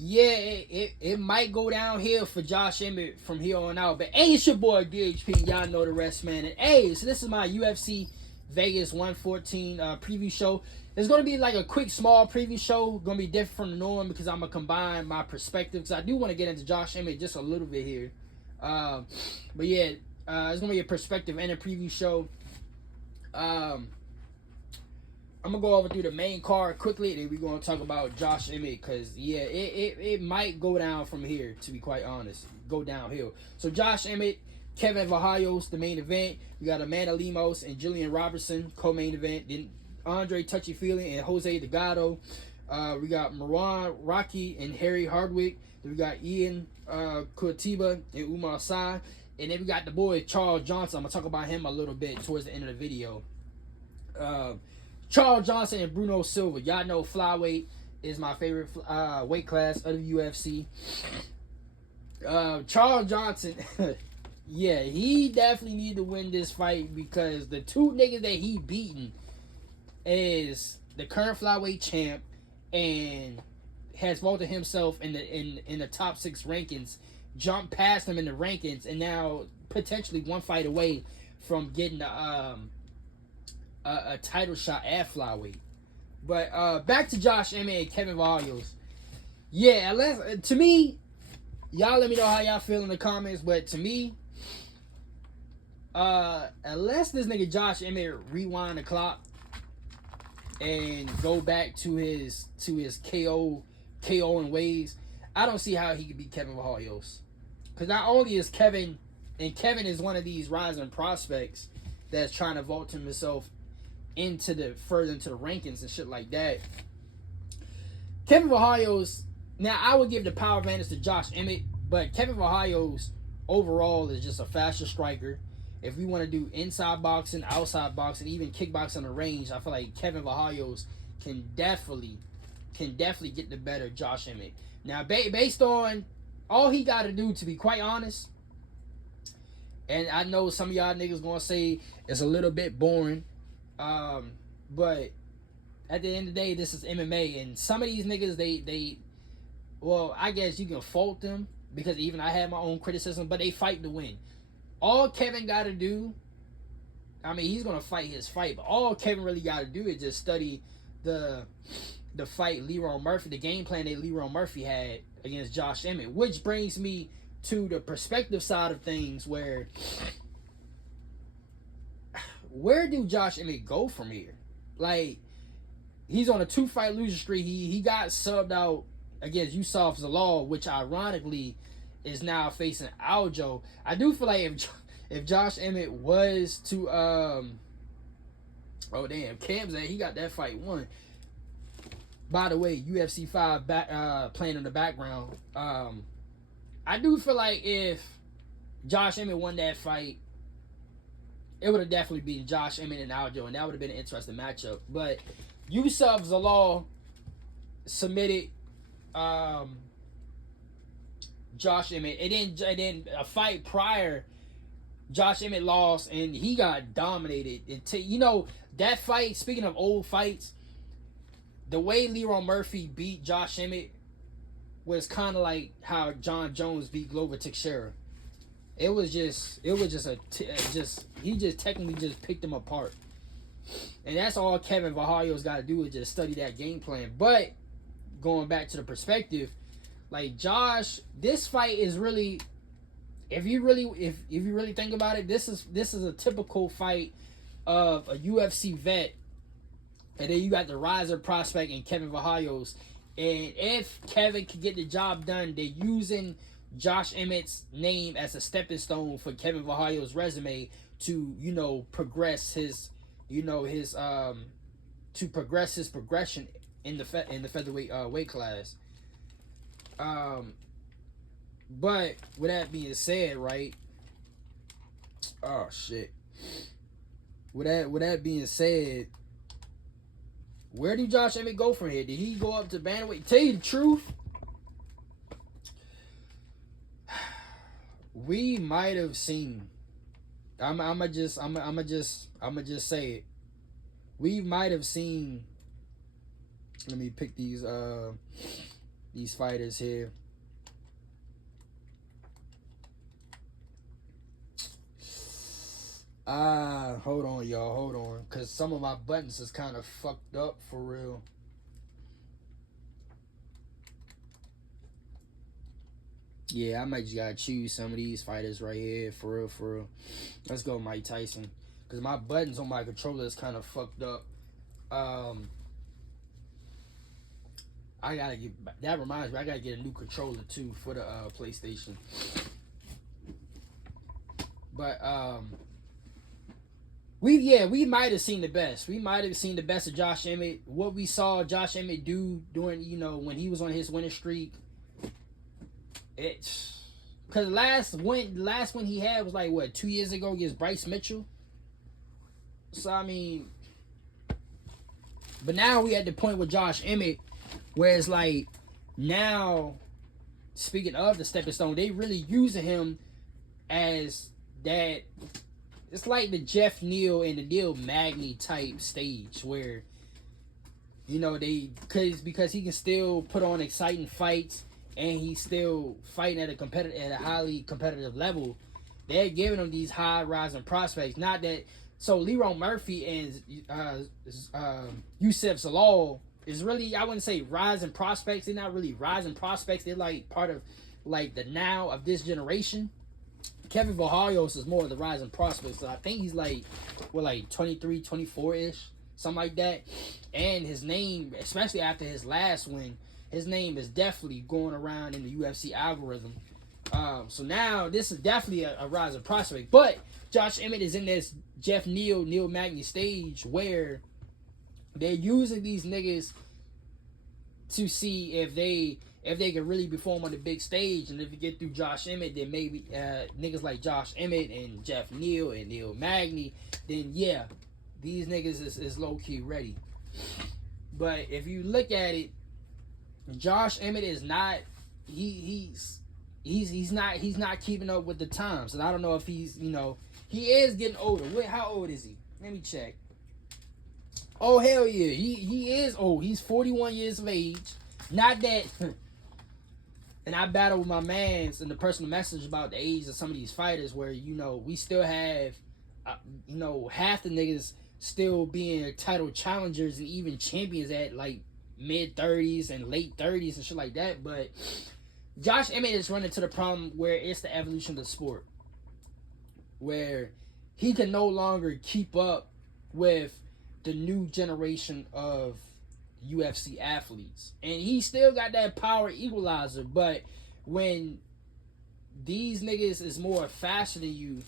yeah, it might go downhill for Josh Emmett from here on out. But hey, it's your boy DHP. Y'all know the rest, man. And hey, so this is my UFC Vegas 114 preview show. It's gonna be like a quick, small preview show. Gonna be different from the norm because I'm gonna combine my perspectives. I do want to get into Josh Emmett just a little bit here, um, but yeah, it's gonna be a perspective and a preview show. Um, I'm gonna go over through the main card quickly, and then we're gonna talk about Josh Emmett because yeah, it might go down from here. To be quite honest, go downhill. So Josh Emmett, Kevin Vallejos, the main event. We got Amanda Lemos and Jillian Robertson, co-main event. Then Andre Touchy Feely and Jose Delgado. We got Marwan Rocky and Harry Hardwick. Then we got Ian Kurtiba and Umar Sy. And then we got the boy Charles Johnson. I'm gonna talk about him a little bit towards the end of the video. Charles Johnson and Bruno Silva. Y'all know flyweight is my favorite weight class of the UFC. Charles Johnson, yeah, he definitely need to win this fight because the two niggas that he beaten is the current flyweight champ and has vaulted himself in the top 6 rankings, jumped past him in the rankings, and now potentially one fight away from getting a title shot at flyweight. But back to Josh Emmett and Kevin Vallejos. Yeah, to me, y'all let me know how y'all feel in the comments. But to me, unless this nigga Josh Emmett rewind the clock and go back to his KOing ways, I don't see how he could beat Kevin Vallejos. Because not only is Kevin, and Kevin is one of these rising prospects that's trying to vault himself further into the rankings and shit like that. Kevin Vallejos, now I would give the power advantage to Josh Emmett, but Kevin Vallejos overall is just a faster striker. If we want to do inside boxing, outside boxing, even kickboxing on the range, I feel like Kevin Vallejos can definitely get the better of Josh Emmett. Now, based on all he got to do, to be quite honest, and I know some of y'all niggas gonna say it's a little bit boring, but at the end of the day, this is MMA, and some of these niggas, they well, I guess you can fault them because even I have my own criticism, but they fight to win. All Kevin got to do, I mean, he's gonna fight his fight, but all Kevin really got to do is just study the fight Leroy Murphy, the game plan that Leroy Murphy had against Josh Emmett, which brings me to the perspective side of things where do Josh Emmett go from here? Like, he's on a 2-fight losing streak. He got subbed out against Yusuf Zalal, which ironically is now facing Aljo. I do feel like if Josh Emmett was to oh damn, Kamzat, he got that fight won. By the way, UFC 5 playing in the background. I do feel like if Josh Emmett won that fight, it would have definitely been Josh Emmett and Aljo, and that would have been an interesting matchup. But Yusuf Zalal submitted Josh Emmett, and then a fight prior, Josh Emmett lost, and he got dominated. That fight. Speaking of old fights, the way Leroy Murphy beat Josh Emmett was kind of like how John Jones beat Glover Teixeira. He just technically just picked him apart. And that's all Kevin Vallejos got to do is just study that game plan. But going back to the perspective, like Josh, this fight is really, if you really think about it, this is a typical fight of a UFC vet, and then you got the riser prospect and Kevin Vallejos. And if Kevin can get the job done, they're using Josh Emmett's name as a stepping stone for Kevin Vallejos' resume to progress his progression in the featherweight weight class. But with that being said, right? Oh shit. With that being said, where did Josh Emmett go from here? Did he go up to bantamweight? Tell you the truth, we might have seen. I'ma just say it. We might have seen. Let me pick these. these fighters here. Hold on, y'all. Hold on. Because some of my buttons is kind of fucked up for real. Yeah, I might just gotta choose some of these fighters right here. For real, for real. Let's go Mike Tyson. Because my buttons on my controller is kind of fucked up. I gotta get... That reminds me, I gotta get a new controller too for the PlayStation. But, we might have seen the best. We might have seen the best of Josh Emmett. What we saw Josh Emmett do during, when he was on his winning streak. It's because last one he had was like what 2 years ago against Bryce Mitchell. So I mean, but now we at the point with Josh Emmett where it's like now, speaking of the stepping stone, they really using him as that. It's like the Jeff Neal and the Neil Magny type stage where because he can still put on exciting fights. And he's still fighting at a highly competitive level. They're giving him these high rising prospects. Not that Leroy Murphy and Yusef Zalal is really, I wouldn't say rising prospects. They're not really rising prospects. They're like part of like the now of this generation. Kevin Vallejos is more of the rising prospects. So I think he's like 23, 24-ish, something like that. And his name, especially after his last win, his name is definitely going around in the UFC algorithm. So now this is definitely a rising prospect. But Josh Emmett is in this Jeff Neal, Neil Magny stage where they're using these niggas to see if they can really perform on the big stage. And if you get through Josh Emmett, then maybe niggas like Josh Emmett and Jeff Neal and Neil Magny, then yeah, these niggas is low-key ready. But if you look at it, Josh Emmett is not he's not keeping up with the times. And I don't know if he is getting older. How old is he? Let me check. Oh hell yeah. He is old. He's 41 years of age. Not that and I battle with my mans in the personal message about the age of some of these fighters where we still have half the niggas still being title challengers and even champions at like mid-30s and late 30s and shit like that. But Josh Emmett is running to the problem where it's the evolution of the sport, where he can no longer keep up with the new generation of UFC athletes. And he still got that power equalizer, but when these niggas is more faster than you,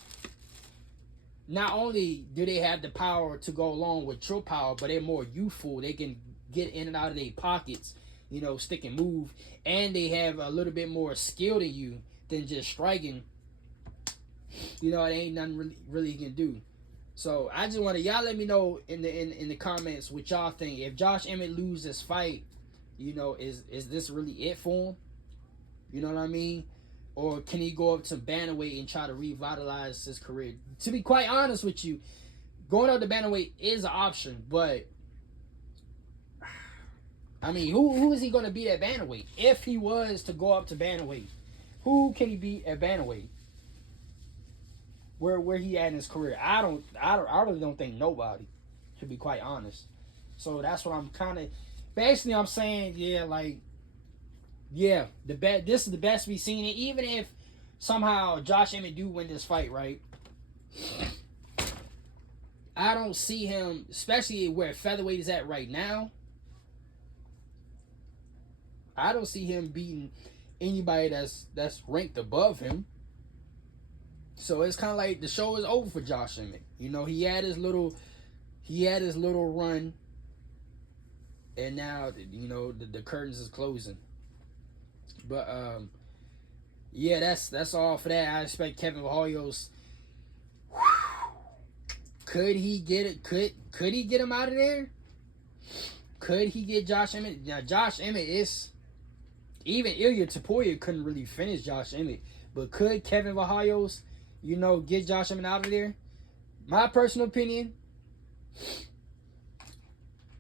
not only do they have the power to go along with your power, but they're more youthful. They can get in and out of their pockets, stick and move, and they have a little bit more skill than you than just striking. It ain't nothing really you can do. So I just want to y'all let me know in the comments what y'all think. If Josh Emmett loses this fight, is this really it for him? You know what I mean? Or can he go up to bantamweight and try to revitalize his career? To be quite honest with you, going up to bantamweight is an option, but I mean, who is he going to beat at bantamweight? If he was to go up to bantamweight, who can he beat at bantamweight? Where he at in his career? I really don't think nobody, to be quite honest. So that's what I'm kind of basically I'm saying. This is the best we've seen it. Even if somehow Josh Emmett do win this fight, right? I don't see him, especially where featherweight is at right now. I don't see him beating anybody that's ranked above him. So it's kind of like the show is over for Josh Emmett. He had his little run, and now the curtains is closing. But that's all for that. I expect Kevin Vallejos. Could he get it? Could he get him out of there? Could he get Josh Emmett? Now Josh Emmett is. Even Ilya Taporia couldn't really finish Josh Emmett. But could Kevin Vallejos, get Josh Emmett out of there? My personal opinion,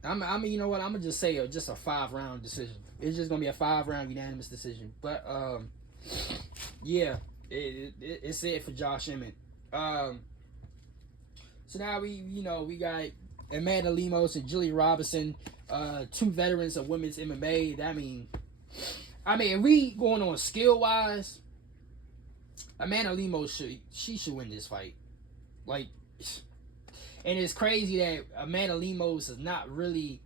I'm gonna just say just a 5-round decision. It's just gonna be a 5-round unanimous decision. But yeah, it's it for Josh Emmett. So now we got Amanda Lemos and Julia Robinson, 2 veterans of women's MMA. I mean, if we going on skill wise, Amanda Lemos should win this fight. Like, and it's crazy that Amanda Lemos is not really.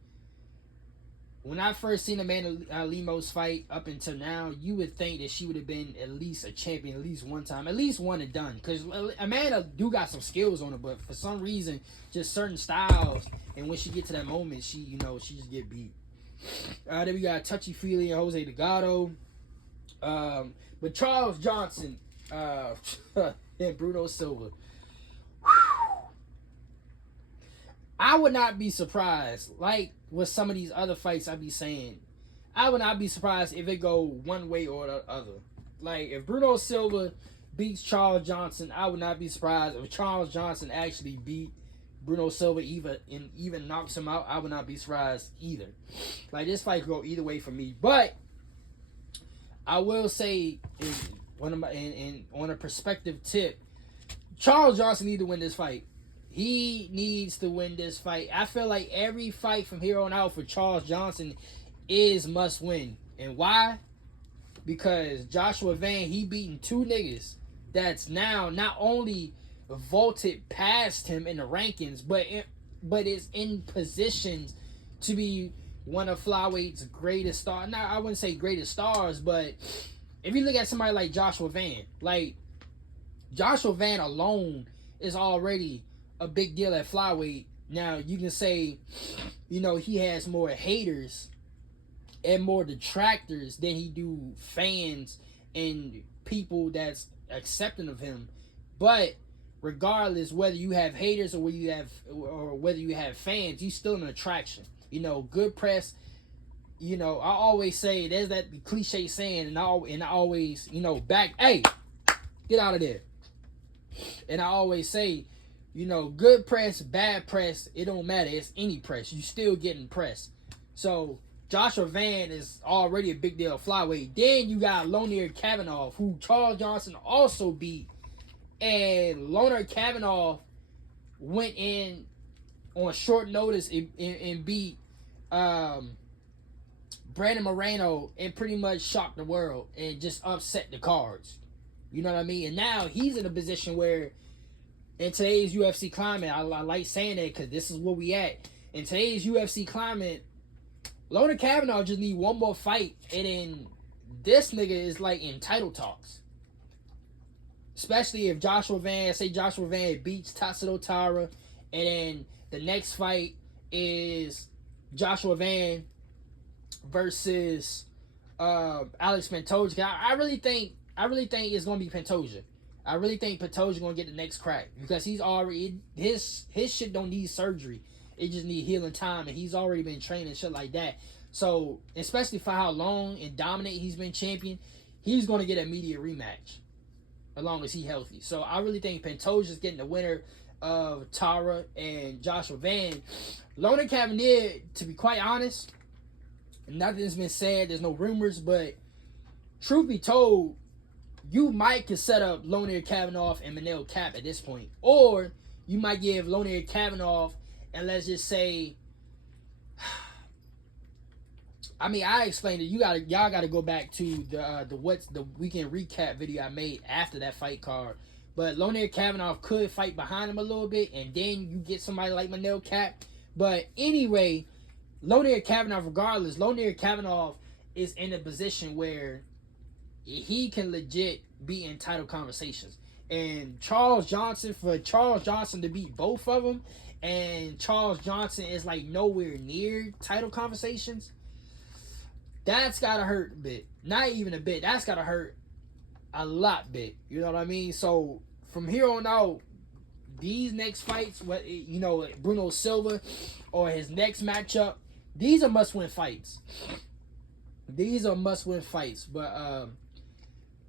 When I first seen Amanda Lemos fight up until now, you would think that she would have been at least a champion at least one time, at least one and done. Because Amanda do got some skills on her, but for some reason, just certain styles, and when she get to that moment, she just get beat. Then we got Touchy Feely and Jose Delgado. But Charles Johnson and Bruno Silva. I would not be surprised, like with some of these other fights I be saying, I would not be surprised if it go one way or the other. Like, if Bruno Silva beats Charles Johnson, I would not be surprised. If Charles Johnson actually beat Bruno Silva even knocks him out, I would not be surprised either. Like, this fight could go either way for me. But I will say, on a perspective tip, Charles Johnson needs to win this fight. He needs to win this fight. I feel like every fight from here on out for Charles Johnson is must win. And why? Because Joshua Van, he beating 2 niggas that's now not only vaulted past him in the rankings, but is in positions to be one of flyweights' greatest stars. Now, I wouldn't say greatest stars, but if you look at somebody like Joshua Van, like Joshua Van alone is already a big deal at flyweight. Now you can say, he has more haters and more detractors than he do fans and people that's accepting of him. But regardless, whether you have haters or whether you have fans, he's still an attraction. Good press. I always say there's that cliche saying, and I always hey, get out of there. And I always say, good press, bad press, it don't matter. It's any press. You still getting press. So Joshua Van is already a big deal flyweight. Then you got Lonir Kavanaugh, who Charles Johnson also beat. And Lonir Kavanaugh went in on short notice and beat Brandon Moreno and pretty much shocked the world and just upset the cards. You know what I mean? And now he's in a position where in today's UFC climate, I like saying that because this is where we at. In today's UFC climate, Lonir Kavanaugh just need one more fight, and then this nigga is like in title talks. Especially if Joshua Van beats Tatsuro Taira, and then the next fight is Joshua Van versus Alex Pantoja. I really think it's gonna be Pantoja. I really think Pantoja gonna get the next crack because he's already his shit don't need surgery. It just need healing time, and he's already been training and shit like that. So especially for how long and dominant he's been champion, he's gonna get an immediate rematch as long as he's healthy. So I really think Pantoja's getting the winner of Tara and Joshua Van. Lonir Kavanaugh, to be quite honest, nothing's been said. There's no rumors, but truth be told, you might could set up Lonir Kavanaugh and Manel Cap at this point. Or you might give Lonir Kavanaugh and let's just say, I mean, I explained it. Y'all gotta go back to the weekend recap video I made after that fight card. But Lonir Kavanaugh could fight behind him a little bit, and then you get somebody like Manel Cap. But anyway, Lonir Kavanaugh, regardless, Lonir Kavanaugh is in a position where he can legit be in title conversations. And Charles Johnson to beat both of them, and Charles Johnson is like nowhere near title conversations, that's gotta hurt a bit. Not even a bit. That's gotta hurt a lot bit. You know what I mean? So from here on out, these next fights, Bruno Silva or his next matchup, these are must-win fights. But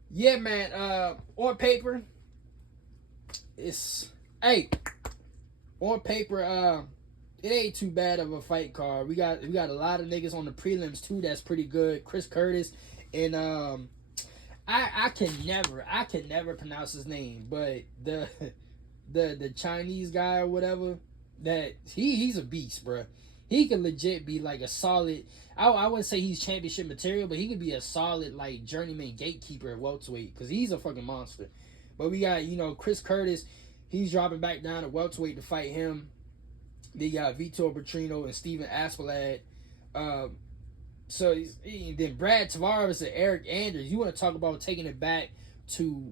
yeah, man, on paper, it's it ain't too bad of a fight card. We got a lot of niggas on the prelims too. That's pretty good. Chris Curtis and I can never pronounce his name, but the Chinese guy or whatever, that he's a beast, bro. He can legit be like a solid. I wouldn't say he's championship material, but he could be a solid like journeyman gatekeeper at welterweight because he's a fucking monster. But we got Chris Curtis. He's dropping back down to welterweight to fight him. They got Vitor Petrino and Steven Aspelad. Then Brad Tavares and Eric Anders. You want to talk about taking it back to,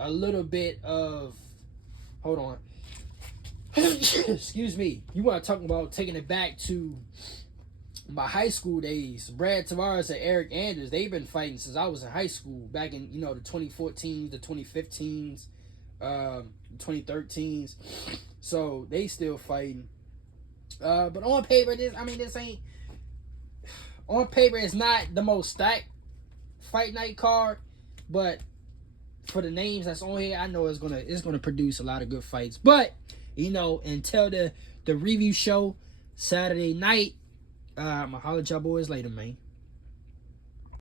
a little bit of. Hold on. Excuse me. You want to talk about taking it back to my high school days. Brad Tavares and Eric Anders, they've been fighting since I was in high school, back in, the 2014s, the 2015s, 2013s. So they still fighting. But on paper, this ain't. On paper, it's not the most stacked fight night card, but for the names that's on here, I know it's gonna produce a lot of good fights. But until the review show Saturday night, I'ma holler at y'all boys later, man.